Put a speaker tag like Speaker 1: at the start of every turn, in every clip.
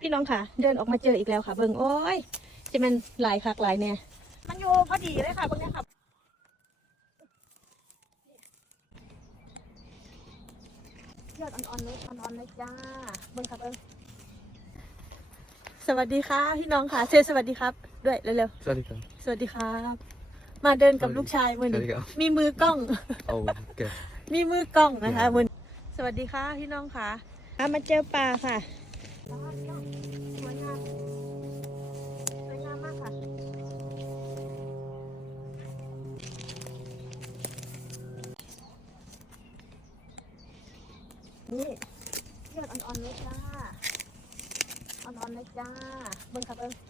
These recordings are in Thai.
Speaker 1: พี่น้องค่ะ เดินออกมาเจออีกแล้วค่ะ เบิ่งโอ้ยจะเป็นหลายคักหลายแน่มันอยู่พอดีเลยค่ะเบิ่งเนี่ยค่ะยอดอ่อนๆเลยอ่อนๆเลยจ้าเบิ่งค่ะเบิ่งสวัสดีค่ะพี่น้องค่ะเซสวัสดีครับ ด้วยเร็ว
Speaker 2: สวัสดีครับ
Speaker 1: ๆสวัสดีครับ มาเดินกับลูกชายมือ
Speaker 2: สวัส
Speaker 1: นี้
Speaker 2: ดีครับ
Speaker 1: มีมือกล้อง
Speaker 2: เอาเก็บ
Speaker 1: มีมือกล้องนะคะมือสวัสดีค่ะพี่น้องค่ะอะมาเจอปลาค่ะ สวยงามสวยงามมากค่ะ นี่ยอดอ่อนๆเลยจ้า อ่อนๆเลยจ้าเบิ่งค่ะเบิ่ง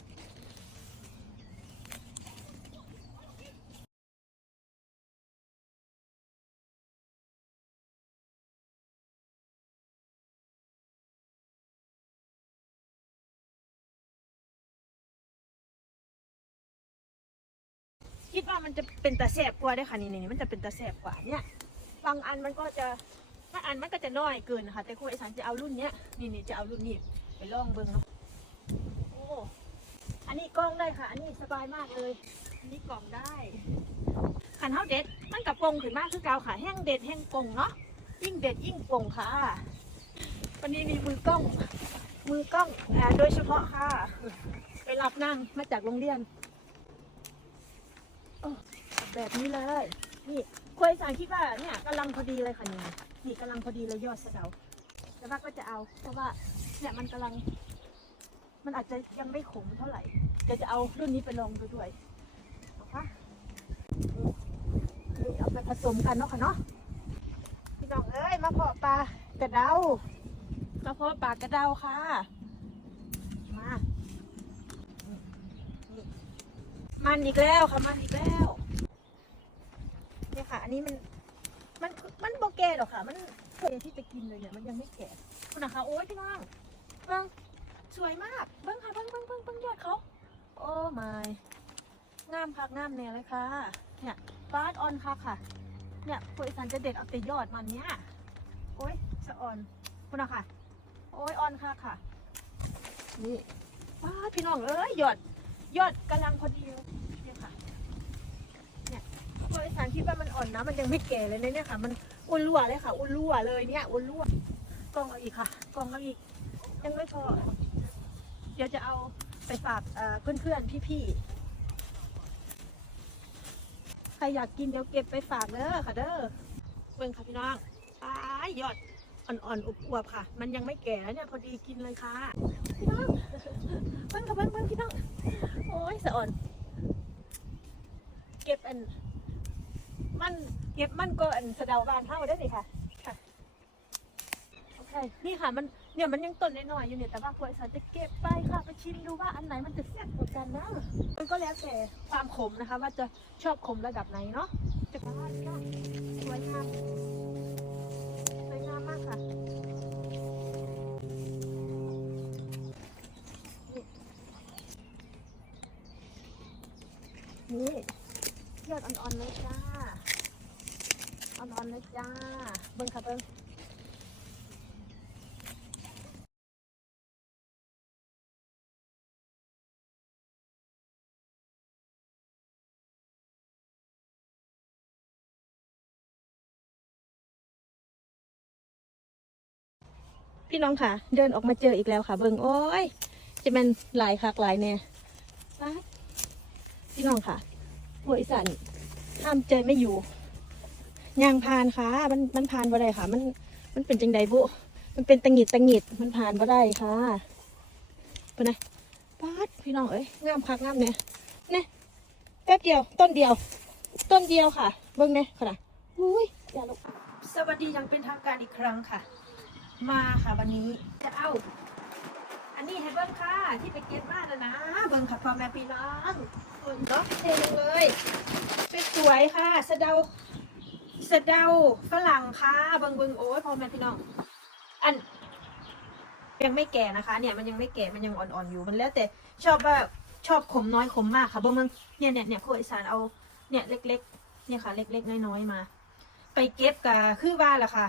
Speaker 1: คิดว่ามันจะเป็นตาแสบกว่าได้ค่ะนี่นี่มันจะเป็นตาแสบกว่าเนี่ยบางอันมันก็จะบางอันมันก็จะน้อยเกินนะคะแต่คุณไอสันจะเอารุ่นเนี้ยนี่นี่จะเอารุ่นนี้ไปลองเบิ่งเนาะโอ้อันนี้กล้องได้ค่ะ อันนี้สบายมากเลย อันนี้กล่องได้ขันเท้าเด็ดมันกับปงขึ้นมากคือเกาค่ะแห้งเด็ดแห้งปงเนาะยิ่งเด็ดยิ่งปงค่ะวันนี้มีมือกล้อง มือกล้องอ่าโดยเฉพาะค่ะ ไปรับนั่งมาจากโรงเรียน แบบนี้เลยนี่คุยสารคิดว่าเนี่ยกำลังพอดีเลยค่ะนี่นี่กำลังพอดีเลยยอดสะเดาแต่ว่าก็จะเอาเพราะว่าเนี่ยมันกำลัง มันอาจจะยังไม่ขมเท่าไหร่เดี๋ยวจะเอารุ่นนี้ไปลองดูด้วยนะคะนี่เอาไปผสมกันเนาะค่ะเนาะพี่น้องเอ้ยมาเพาะปลากระเดามาเพาะปลากระเดาค่ะ มานี่ มันอีกแล้วค่ะมันอีกแล้วเนี่ยค่ะ อันนี้มัน มันมันโบแก่หรอกค่ะ มันเคยที่จะกินเลยเนี่ยมันยังไม่แก่คุณนะคะโอ้ยพี่น้องเบิ้งสวยมากเบิ้งค่ะเบิ้งเบิ้งเบิ้งเบิ้งยอดเขาโอ้ไม่งามคักงามแน่เลยค่ะ เนี่ยฟาดออนคักค่ะ เนี่ยคุยสันจะเด็ดเอาแต่ยอดมันเนี่ยโอ้ยสะอ่อนคุณนะคะโอ้ยออนคักค่ะ นี่ว้าพี่น้องเอ้ยยอด ยอดกำลังพอดีเลยเนี่ยค่ะเนี่ยบริษัทคิดว่ามันอ่อนนะ มันยังไม่แก่เลยนะเนี่ยค่ะ มันอุ่นรั่วเลยค่ะ อุ่นรั่วเลยเนี่ยอุ่นรั่วกองเอาอีกค่ะกองเอาอีก ยังไม่พอ เดี๋ยวจะเอาไปฝากเพื่อนๆพี่ๆใครอยากกินเดี๋ยวเก็บไปฝากเด้อค่ะเด้อเบิ่งค่ะพี่น้องอ้ายยอด อ่อนๆอวบๆค่ะ มันยังไม่แก่แล้วเนี่ยพอดีกินเลยค่ะพี่น้องเบิ่งค่ะเบิ่งเบิ่งพี่น้องโอ้ยสะอ่อน เก็บอัน มันเก็บมันก็อันสะเดาบานเท่าได้เลยค่ะค่ะโอเคนี่ค่ะมันเนี่ยมันยังต้นน้อยๆอยู่เนี่ยแต่ว่าพวกสันจะเก็บไปค่ะไปชิมดูว่าอันไหนมันจะแซ่บกว่ากันนะมันก็แล้วแต่ความขมนะคะ ว่าจะชอบขมระดับไหนเนาะจะก็สวยงาม นี่ยอดอ่อนๆเลยจ้า อ่อนๆเลยจ้า เบิ้งค่ะเบิ้งพี่น้องค่ะ เดินออกมาเจออีกแล้วค่ะ เบิ้งโอ้ย จะเป็นหลายคักหลายแน่ป๊าด พี่น้องค่ะหวยสันห้ามเจอไม่อยู่ยางพานค่ะมันมันพานบ่ได้ค่ะ มันมันเป็นจังใดบุมันเป็นตังหิดตังหิดมันผ่านบ่ได้ค่ะเป็นป๊าดพี่น้องเอ้ยงามคักงามเนี่ยเนี่ยแป๊บเดียว ต้นเดียว ต้นเดียวค่ะ เบิ้งเนี่ยขนาดอุ้ยอย่าลงสวัสดียังเป็นทางการอีกครั้งค่ะ มาค่ะวันนี้จะเอา นนี้ให้เบิ้งค่ะ ที่ไปเก็บมาแล้วนะ เบิ้งค่ะพ่อแม่พี่น้องเบิ้งเนาะเทลงเลยสวยๆค่ะสะเดาสะเดาฝรั่งค่ะเบิ้งเบิ้งโอ้ยพ่อแม่พี่น้อง อัน ยังไม่แก่นะคะ เนี่ยมันยังไม่แก่มันยังอ่อนๆอยู่มันแล้วแต่ชอบว่าชอบขมน้อยขมมากค่ะเบิ้งเบิ้งเนี่ยเนี่ยเนี่ยผู้อีสานเอาเนี่ยเล็ก ๆ เนี่ยค่ะ เล็ก ๆ น้อยๆมา ไปเก็บกะคือว่าล่ะค่ะ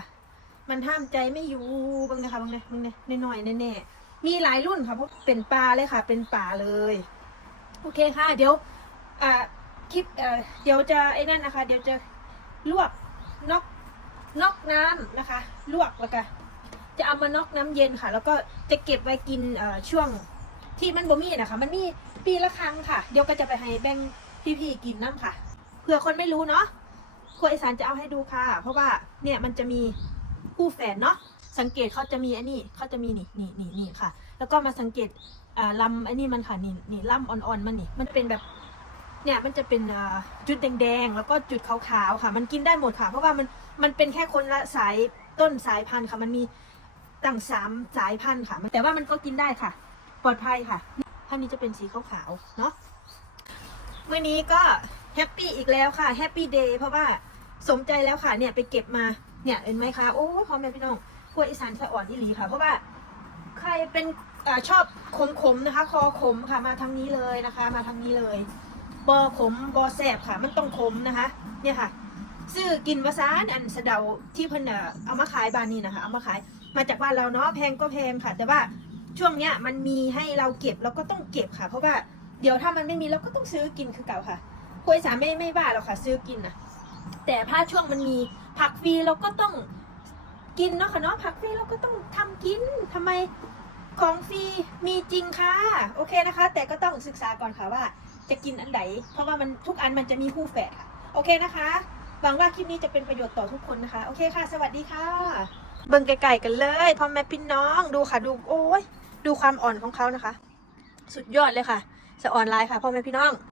Speaker 1: มันห้ามใจไม่อยู่เบิ้งนะคะเบิ้งเลยเบิ้งเลยน้อยๆแน่ๆ มีหลายรุ่นค่ะเพราะเป็นปลาเลยค่ะ เป็นปลาเลย โอเคค่ะ เดี๋ยวอ่าคลิปเอ่อเดี๋ยวจะไอ้นั่นนะคะ เดี๋ยวจะลวกนอกนอกน้ำนะคะ ลวกแล้วก็จะเอามานอกน้ำเย็นค่ะ แล้วก็จะเก็บไว้กินเอ่อช่วงที่มันบ่มีนะคะ มันมีปีละครั้งค่ะ เดี๋ยวก็จะไปให้แบ่งพี่ๆกินน้ำค่ะเผื่อคนไม่รู้เนาะครัวอีสานจะเอาให้ดูค่ะ เพราะว่าเนี่ยมันจะมีคู่แฝดเนาะ สังเกตเขาจะมีอันนี้เขาจะมีนี่นี่นี่นี่ค่ะ แล้วก็มาสังเกตอ่าลำอันนี้มันค่ะนี่นี่ลำอ่อนๆมันนี่มันเป็นแบบเนี่ยมันจะเป็นอ่าจุดแดงๆ แล้วก็จุดขาวๆ ค่ะ มันกินได้หมดค่ะ เพราะว่ามันมันเป็นแค่คนละสายต้นสายพันธุ์ค่ะ มันมีตั้งสามสายพันธุ์ค่ะ แต่ว่ามันก็กินได้ค่ะ ปลอดภัยค่ะพันธุ์นี้จะเป็นสีขาวๆ เนาะเมื่อนี้ก็แฮปปี้อีกแล้วค่ะ แฮปปี้เดย์เพราะว่าสมใจแล้วค่ะ เนี่ยไปเก็บมา เนี่ยเห็นไหมคะ โอ้พ่อแม่พี่น้อง วกอีสานสะอ่อนอีหลีค่ะ เพราะว่าใครเป็นอชอบขมๆนะคะ คอขมค่ะมาทางนี้เลยนะคะ มาทางนี้เลยบอขมบอแสบค่ะ มันต้องขมนะคะ เนี่ยค่ะ ซื้อกินวาซานอันสะเดาที่เพิ่นเอ่อเอามาขายบ้านนี้นะคะ เอามาขายมาจากบ้านเราเนาะแพงก็แพงค่ะ แต่ว่าช่วงเนี้ยมันมีให้เราเก็บเราก็ต้องเก็บค่ะ เพราะว่าเดี๋ยวถ้ามันไม่มีเราก็ต้องซื้อกินคือเก่าค่ะคุยสามไม่ไม่บ้าหรอกค่ะ ซื้อกินนะแต่ถ้าช่วงมันมีผักฟรีเราก็ต้อง กินเนาะค่ะเนาะผักฟรีเราก็ต้องทำกินทำไมของฟรีมีจริงค่ะโอเคนะคะ แต่ก็ต้องศึกษาก่อนค่ะว่า จะกินอันไหนเพราะว่ามันทุกอันมันจะมีคู่แฝดค่ะ โอเคนะคะหวังว่าคลิปนี้จะเป็นประโยชน์ต่อทุกคนนะคะ โอเคค่ะ สวัสดีค่ะ เบิ่งไก่ๆกันเลยพ่อแม่พี่น้องดูค่ะดูโอ้ยดูความอ่อนของเขานะคะ สุดยอดเลยค่ะสะอ่อนลายค่ะพ่อแม่พี่น้อง